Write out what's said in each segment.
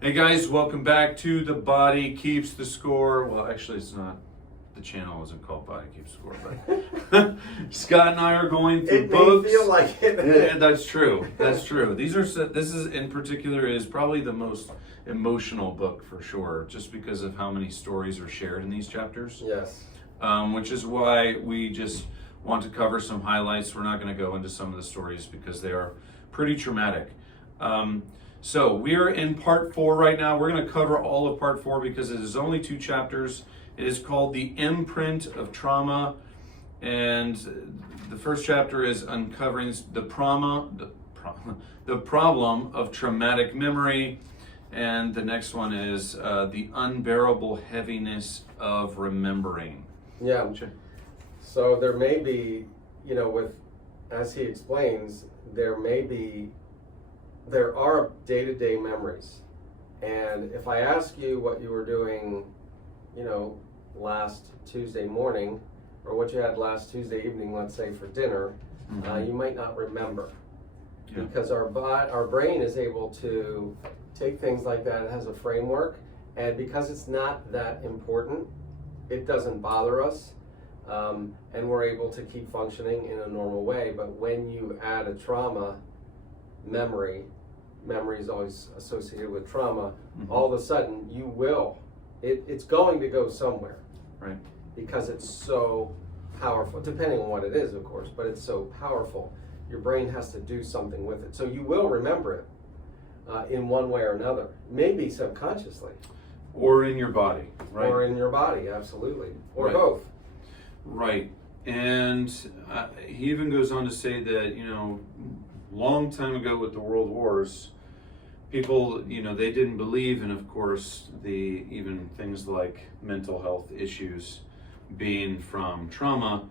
Hey guys, welcome back to The Body Keeps the Score. Well, actually, it's not. The channel isn't called Body Keeps the Score, but Scott and I are going through It books. may feel like it. Yeah, that's true. That's true. This is in particular is probably the most emotional book for sure, just because of how many stories are shared in these chapters. Yes. Which is why we just want to cover some highlights. We're not going to go into some of the stories because they are pretty traumatic. So we are in part 4 right now. We're going to cover all of part 4 because it is only 2 chapters. It is called The Imprint of Trauma. And the first chapter is uncovering the problem of traumatic memory. And the next one is the unbearable heaviness of remembering. Yeah. So there may be, as he explains, there are day-to-day memories. And if I ask you what you were doing, last Tuesday morning, or what you had last Tuesday evening, let's say for dinner, you might not remember. Yeah. Because our brain is able to take things like that. It has a framework, and because it's not that important, it doesn't bother us, and we're able to keep functioning in a normal way. But when you add a trauma memory is always associated with trauma, all of a sudden it's going to go somewhere. Right. Because it's so powerful, depending on what it is, of course, but it's so powerful. Your brain has to do something with it. So you will remember it in one way or another, maybe subconsciously. Or in your body, right? Or in your body, absolutely. Or right. both. Right. And he even goes on to say that, long time ago with the World Wars, people, they didn't believe in, of course, even things like mental health issues being from trauma,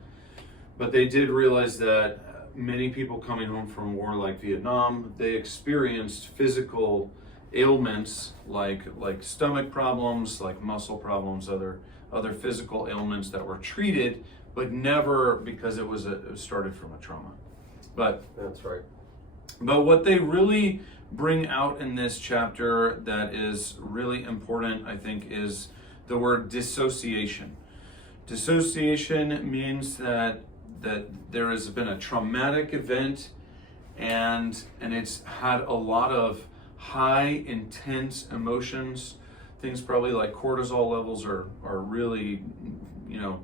but they did realize that many people coming home from war like Vietnam, they experienced physical ailments like stomach problems, like muscle problems, other physical ailments that were treated, but never because it started from a trauma. But that's right. But what they really bring out in this chapter that is really important, I think, is the word dissociation. Dissociation means that there has been a traumatic event and it's had a lot of high, intense emotions. Things probably like cortisol levels are really,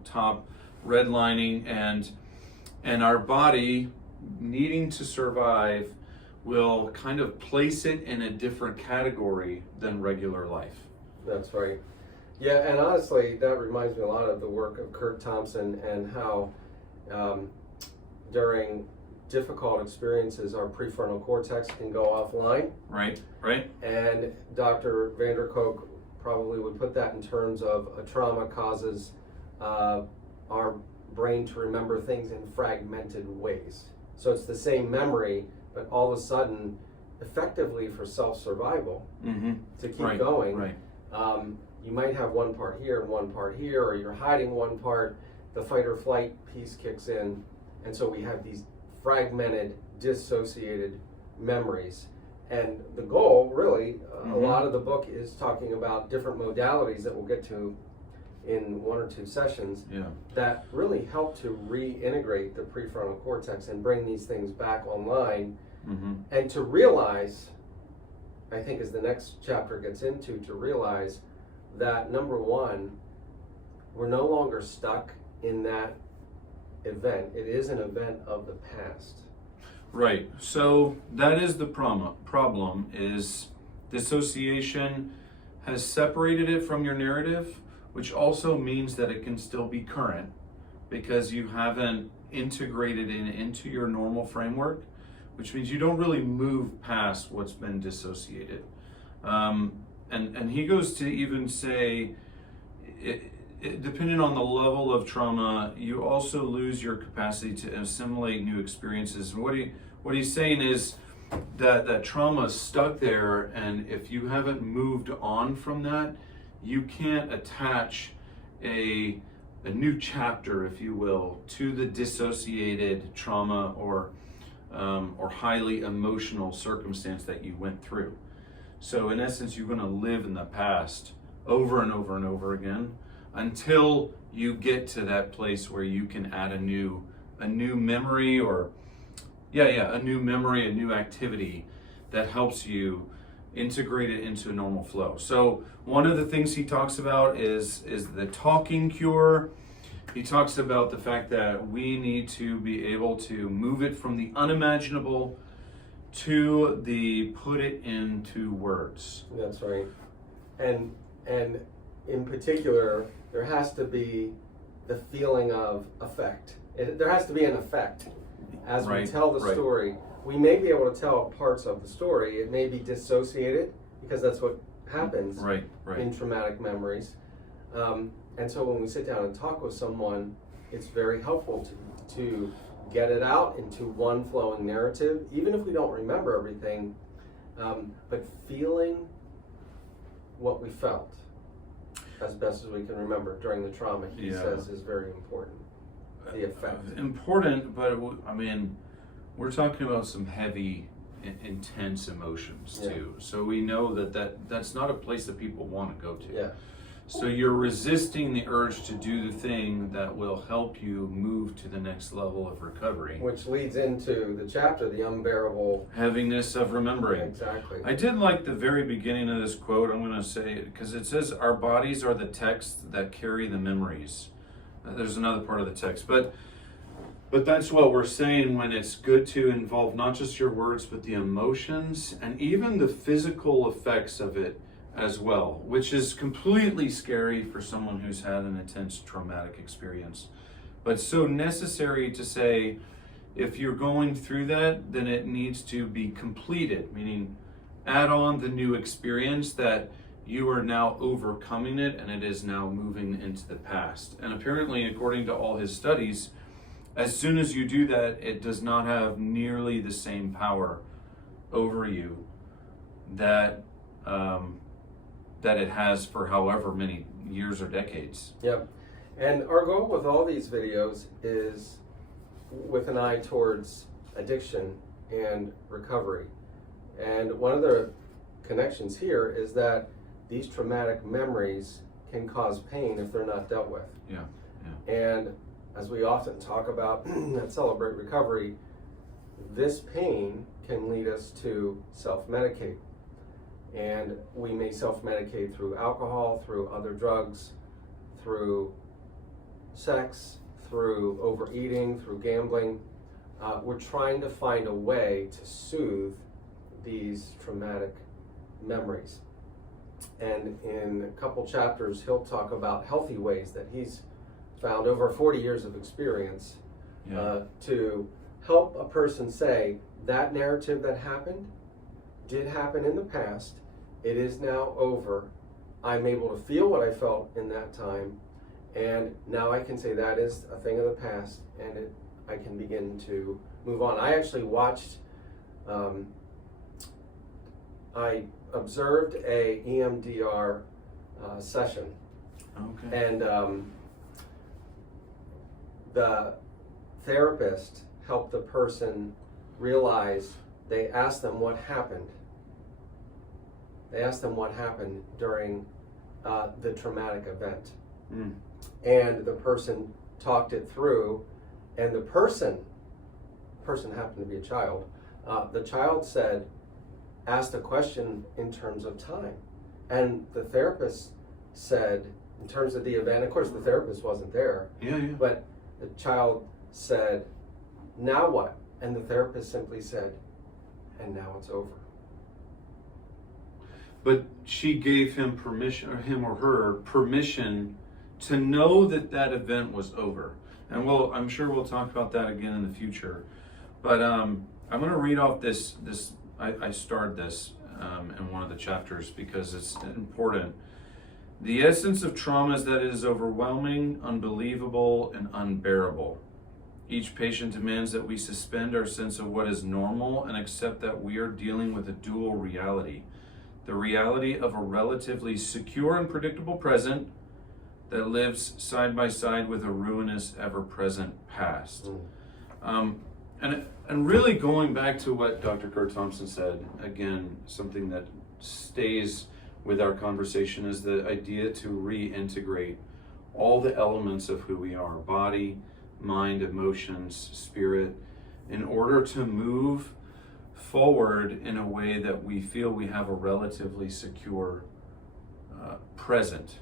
top redlining, and our body, needing to survive, will kind of place it in a different category than regular life. That's right. Yeah, and honestly, that reminds me a lot of the work of Kurt Thompson and how during difficult experiences, our prefrontal cortex can go offline. Right. And Dr. Van der Kolk probably would put that in terms of a trauma causes our brain to remember things in fragmented ways. So it's the same memory, but all of a sudden, effectively for self-survival, to keep going, you might have one part here and one part here, or you're hiding one part, the fight or flight piece kicks in, and so we have these fragmented, dissociated memories. And the goal, really, a lot of the book is talking about different modalities that we'll get to in 1 or 2 sessions that really help to reintegrate the prefrontal cortex and bring these things back online, and to realize, I think as the next chapter gets into, to realize that number one, we're no longer stuck in that event. It is an event of the past. Right. So that is the problem is dissociation has separated it from your narrative, which also means that it can still be current because you haven't integrated it into your normal framework, which means you don't really move past what's been dissociated. And he goes to even say, depending on the level of trauma, you also lose your capacity to assimilate new experiences. And what he's saying is that trauma is stuck there, and if you haven't moved on from that, you can't attach a new chapter, if you will, to the dissociated trauma or highly emotional circumstance that you went through. So in essence, you're going to live in the past over and over and over again until you get to that place where you can add a new memory, or a new memory, a new activity that helps you integrate it into a normal flow. So one of the things he talks about is the talking cure. He talks about the fact that we need to be able to move it from the unimaginable to the put it into words. That's right. And in particular, there has to be the feeling of effect. There has to be an effect as we tell the story. We may be able to tell parts of the story. It may be dissociated, because that's what happens in traumatic memories. And so when we sit down and talk with someone, it's very helpful to get it out into one flowing narrative, even if we don't remember everything, but feeling what we felt as best as we can remember during the trauma, he says, is very important. The effect. Important, but I mean, we're talking about some heavy, intense emotions too. So we know that's not a place that people want to go to. Yeah. So you're resisting the urge to do the thing that will help you move to the next level of recovery. Which leads into the chapter, the unbearable heaviness of remembering. Exactly. I did like the very beginning of this quote. I'm going to say it because it says, our bodies are the texts that carry the memories. There's another part of the text, but that's what we're saying when it's good to involve not just your words, but the emotions and even the physical effects of it as well, which is completely scary for someone who's had an intense traumatic experience. But so necessary to say, if you're going through that, then it needs to be completed, meaning add on the new experience that you are now overcoming it and it is now moving into the past. And apparently, according to all his studies, as soon as you do that, it does not have nearly the same power over you that it has for however many years or decades. Yep. And our goal with all these videos is with an eye towards addiction and recovery. And one of the connections here is that these traumatic memories can cause pain if they're not dealt with. Yeah. And as we often talk about at Celebrate Recovery, this pain can lead us to self-medicate. And we may self-medicate through alcohol, through other drugs, through sex, through overeating, through gambling. We're trying to find a way to soothe these traumatic memories. And in a couple chapters, he'll talk about healthy ways that he's found over 40 years of experience to help a person say, that narrative that happened did happen in the past. It is now over. I'm able to feel what I felt in that time, and now I can say that is a thing of the past, and I can begin to move on. I actually watched, I observed a EMDR session, and the therapist helped the person realize, they asked them what happened. They asked them what happened during the traumatic event. And the person talked it through, and the person happened to be a child. The child asked a question in terms of time. And the therapist said, in terms of the event, of course the therapist wasn't there, but the child said, now what? And the therapist simply said, and now it's over. But she gave him permission, or him or her permission, to know that event was over. And I'm sure we'll talk about that again in the future. But I'm going to read off this. I starred this in one of the chapters because it's important. The essence of trauma is that it is overwhelming, unbelievable, and unbearable. Each patient demands that we suspend our sense of what is normal and accept that we are dealing with a dual reality. The reality of a relatively secure and predictable present that lives side by side with a ruinous, ever-present past. And really going back to what Dr. Kurt Thompson said, again, something that stays with our conversation is the idea to reintegrate all the elements of who we are, body, mind, emotions, spirit, in order to move forward in a way that we feel we have a relatively secure present,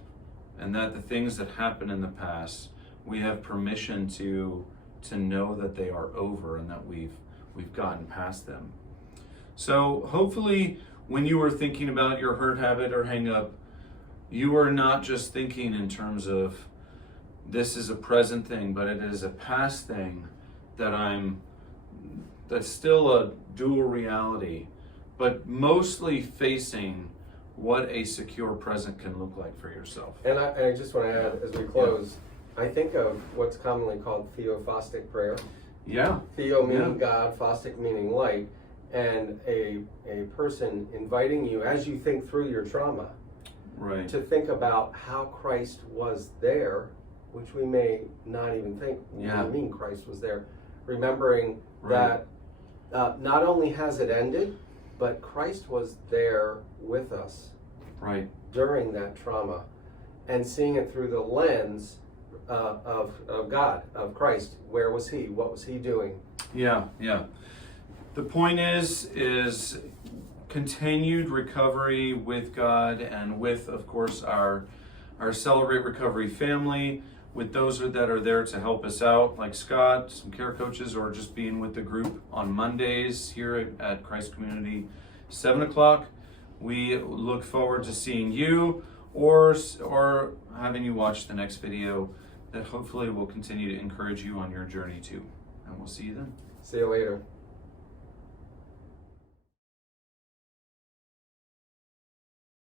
and that the things that happened in the past, we have permission to know that they are over and that we've gotten past them. So hopefully when you were thinking about your hurt habit or hang up, you are not just thinking in terms of this is a present thing, but it is a past thing that's still a dual reality, but mostly facing what a secure present can look like for yourself. And I just want to add, as we close, I think of what's commonly called theophostic prayer. Yeah. Theo meaning God, phostic meaning light, and a person inviting you, as you think through your trauma, Right. to think about how Christ was there, which we may not even think, Yeah. I mean Christ was there, remembering Right. that not only has it ended, but Christ was there with us Right. during that trauma, and seeing it through the lens of God, of Christ. Where was he? What was he doing? Yeah, yeah. The point is continued recovery with God and with, of course, our Celebrate Recovery family, with those that are there to help us out, like Scott, some care coaches, or just being with the group on Mondays here at Christ Community, 7 o'clock. We look forward to seeing you or having you watch the next video that hopefully will continue to encourage you on your journey too. And we'll see you then. See you later.